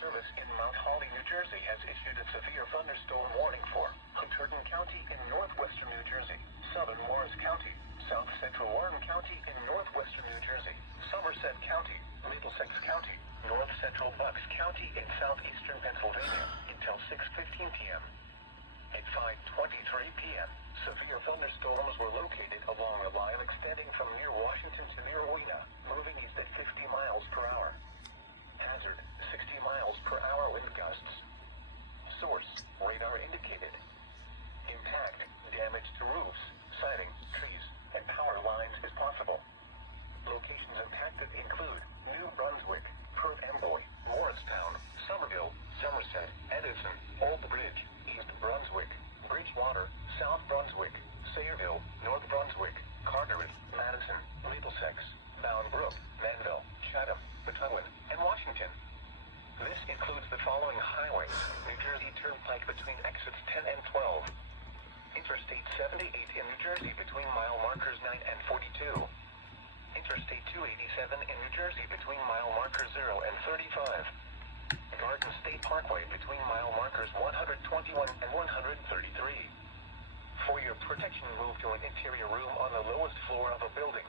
Service in Mount Holly, New Jersey has issued a severe thunderstorm warning for Hunterdon County in northwestern New Jersey, southern Morris County, south central Warren County in northwestern New Jersey, Somerset County, Middlesex County, north central Bucks County in southeastern Pennsylvania until 6:15 p.m. At 5:23 p.m., severe thunderstorms were located along a line extending from near Washington to near Wena, moving east at 50 miles per hour. Hazard, 60 miles per hour wind gusts. Source, radar indicated. Impact, damage to roofs, siding, trees, and power lines is possible. Locations impacted include New Brunswick, Perth Amboy, Morristown, Somerville, Somerset, Edison, Old Bridge, East Brunswick, Bridgewater, South Brunswick, Sayreville, North Brunswick, Carteret, Madison, Middlesex, Bound Brook, Manville, Chatham, Methuen, and Washington. This includes the following highways: New Jersey Turnpike between exits 10 and 12. Interstate 78 in New Jersey between mile markers 9 and 42. Interstate 287 in New Jersey between mile markers 0 and 35. Garden State Parkway between mile markers 121 and 133. For your protection, move to an interior room on the lowest floor of a building.